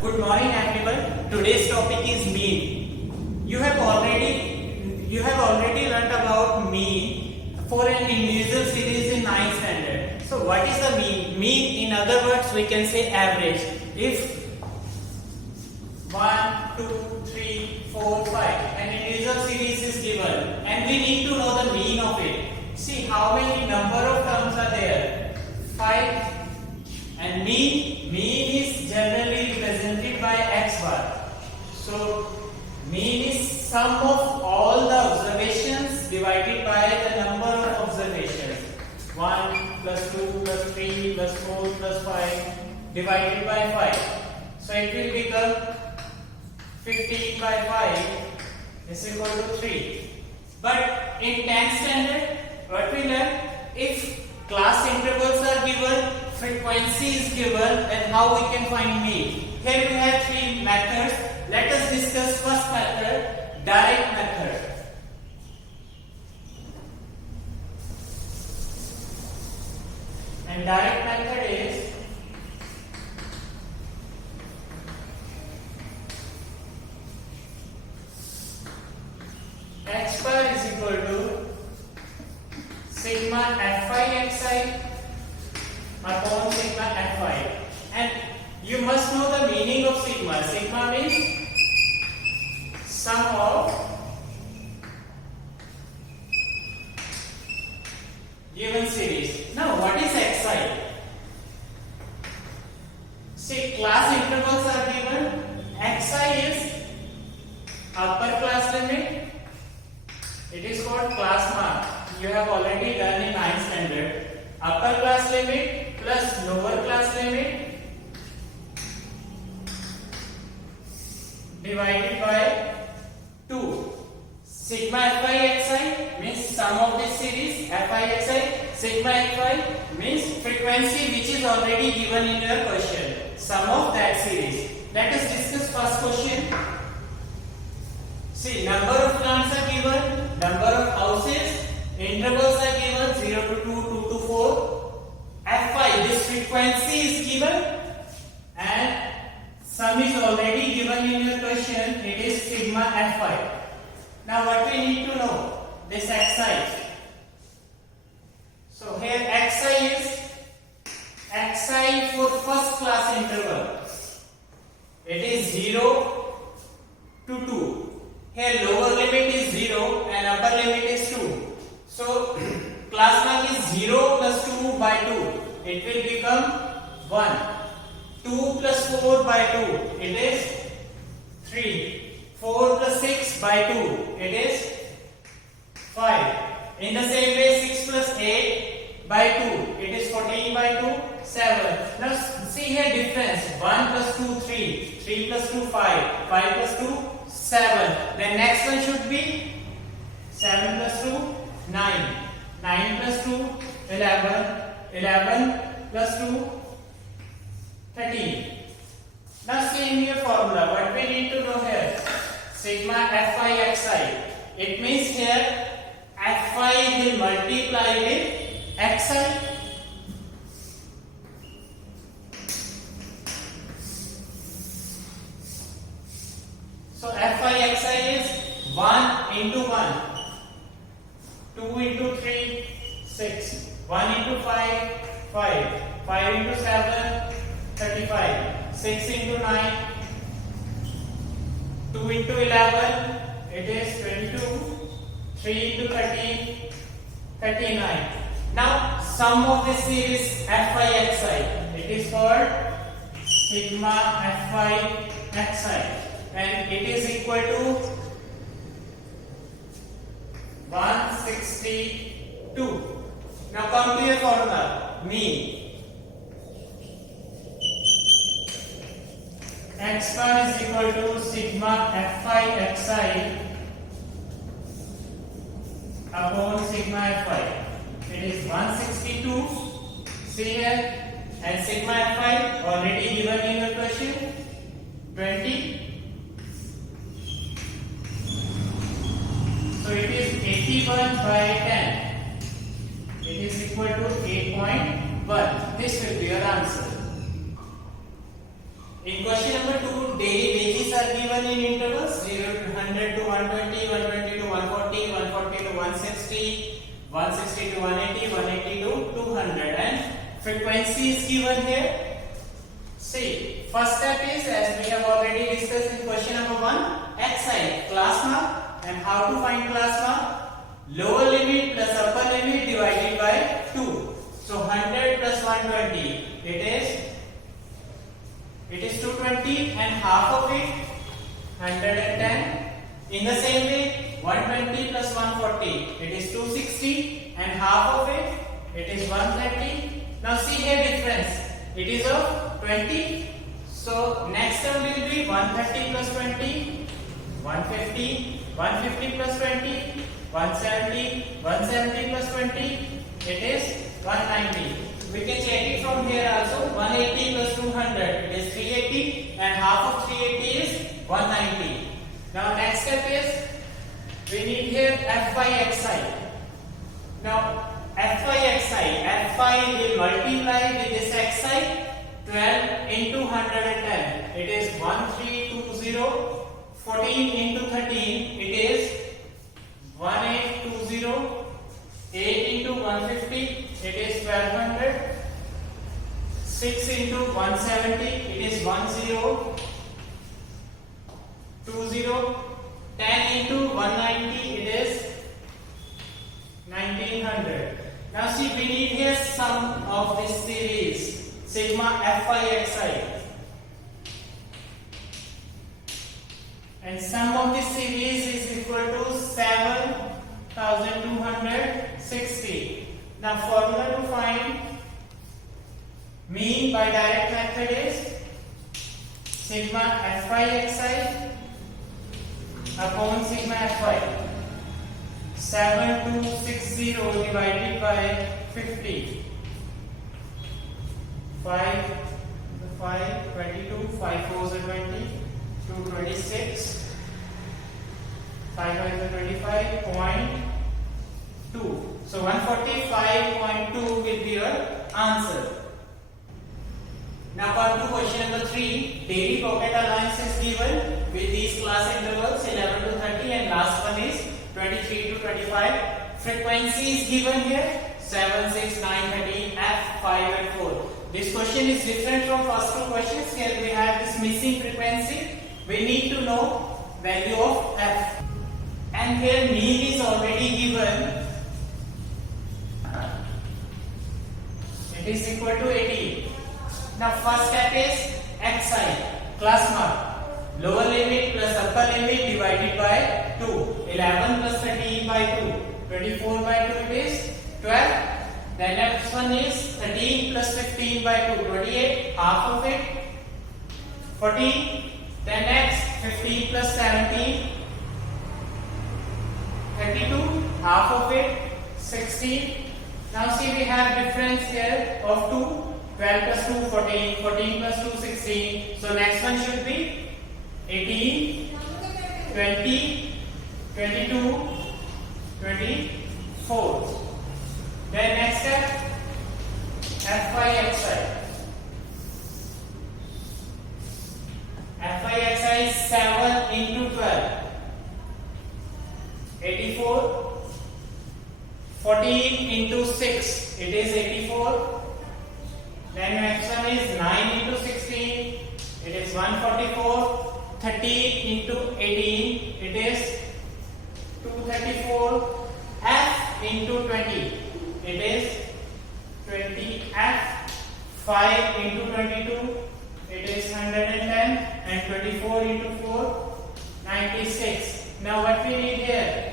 Good morning everyone. Today's topic is mean. You have already learnt about mean for an individual series in 9th standard. So what is the mean? Mean, in other words, we can say average. If 1, 2, 3, 4, 5 an individual series is given and we need to know the mean of it. See how many number of terms are there? 5. And mean is generally represented by x bar. So mean is sum of all the observations divided by the number of observations. 1 plus 2 plus 3 plus 4 plus 5 divided by 5. So it will become 15 by 5 is equal to 3. But in 10th standard, what we learn, if class intervals are given, frequency is given, then how we can find mean? Here we have three methods. Let us discuss first method, direct method. And direct method is x bar is equal to sigma fi xi upon sigma fi. And you must know the meaning of sigma. Sigma means sum of given series. Now what is xi? See, class intervals are given. Xi is upper class limit. It is called class mark. You have already done in 9th standard. Upper class limit plus lower class limit divided by 2. Sigma fi xi means sum of this series. Fi xi. Sigma fi means frequency which is already given in your question. Sum of that series. Let us discuss first question. See, number of plants are given, number of houses, intervals are given 0 to 2, 2 to 4. Fi, this frequency is given and sum is already given in your question. It is sigma fi. Now what we need to know? This xi. So here xi is xi for first class interval. It is 0 to 2. Here lower limit is 0 and upper limit is 2. So class mark is 0 plus 2 by 2. It will become 1. 2 plus 4 by 2. It is 3. 4 plus 6 by 2. It is 5. In the same way 6 plus 8 by 2. It is 14 by 2. 7. Now see here difference. 1 plus 2 3. 3 plus 2 5. 5 plus 2 7. The next one should be 7 plus 2 9. 9 plus 2 11. 11 plus 2 13. Now see in your formula what we need to know here. Sigma fi xi. It means here fi will multiply with xi. So fi xi is 1 into 1. 2 into 3, 6. 1 into 5, 5. 5 into 7, 35. 6 into 9, 2 into 11, it is 22. 3 into 13, 39. Now sum of this series fi xi. It is called sigma fi xi. And it is equal to 162. Now come to your formula, mean. X bar is equal to sigma fi xi upon sigma fi. It is 162. See here, and sigma fi already given in your question 20. So it is 81 by 10. It is equal to 8.1. This will be your answer. In question number 2, daily wages are given in intervals 0 to 100 to 120, 120 to 140, 140 to 160, 160 to 180, 180 to 200, and frequency is given here. See, first step is, as we have already discussed in question number 1, xi, class mark, and how to find class mark? Lower limit plus upper limit divided by 2. So 100 plus 120, it is 220, and half of it 110. In the same way, 120 plus 140, it is 260, and half of it is 130. Now see here difference. It is of 20. So next term will be 130 plus 20, 150, 150 plus 20, 170, 170 plus 20, it is 190. We can check it from here also. 180 plus 200, it is 380, and half of 380 is 190. Now next step is, we need here Fi Xi. Now Fi Xi, Fi will multiply with this Xi, 12 into 110, it is 1320, 14 into 13, it is 1820, 8 into 150, it is 1200, 6 into 170, it is 1020, 10 into 190, it is 1900. Now see, we need here sum of this series, sigma Fi Xi, and sum of this series is equal to 7260. Now formula to find mean by direct method is sigma Fi Xi upon sigma Fi. 7260 divided by 50. 5, 22, 5 4s are 20, 2 26, 5 5s are 25.2. So 145.2 will be your answer. Now come to question number 3. Daily pocket allowance is given with these class intervals 11 to 30, and last one is 23 to 25. Frequency is given here 7, 6, 9, 13, F, 5 and 4. This question is different from first two questions. Here we have this missing frequency. We need to know value of F. And here mean is already given. It is equal to 80. Now first step is Xi, class mark. Lower limit plus upper limit divided by 2. 11 plus 13 by 2. 24 by 2 it is 12. The next one is 13 plus 15 by 2. 28. Half of it 14. Then next 15 plus 17. 32. Half of it 16. Now see, we have difference here of 2. 12 plus 2 14. 14 plus 2 16. So next one should be 18, 20, 22, 24. Then next step, Fi Xi. Fi Xi is 7 into 12. 84. 14 into 6. It is 84. Then next one is 9 into 16. It is 144. 13 into 18, it is 234. F into 20, it is 20F. 5 into 22, it is 110, and 24 into 4, 96. Now what we need here?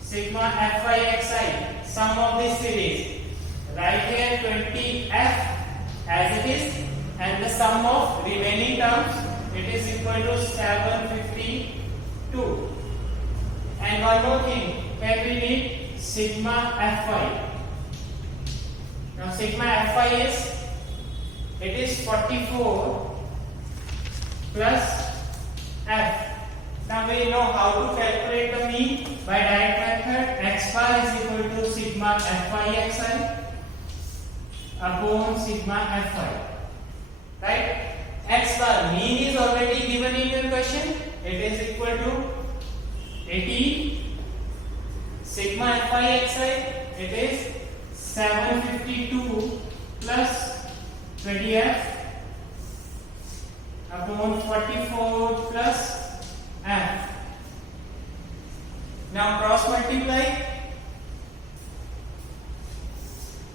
Sigma Fi Xi, sum of this series. Write here 20F as it is, and the sum of remaining terms, it is equal to 752. And one more thing, here we need sigma Fi. Now sigma Fi is 44 plus F. Now we know how to calculate the mean by direct method. X bar is equal to sigma Fi Xi upon sigma Fi. Right? X bar given in your question? It is equal to 80 sigma fi xi. It is 752 plus 20f upon 44 plus f. Now cross multiply.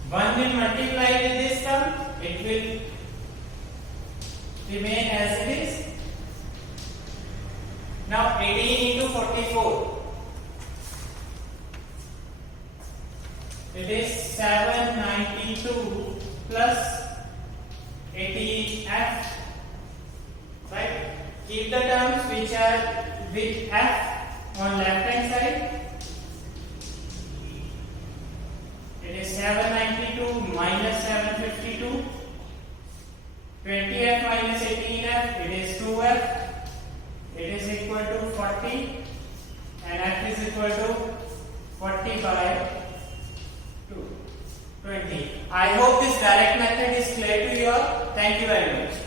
1 will multiply with this term. It will remain as it is. Now 18 into 44. It is 792 plus 80f. Right? Keep the terms which are with f on left hand side. It is 792 minus 752. 20f minus 18f. It is 2f. It is equal to 40, and f is equal to 40 by 20. I hope this direct method is clear to you all. Thank you very much.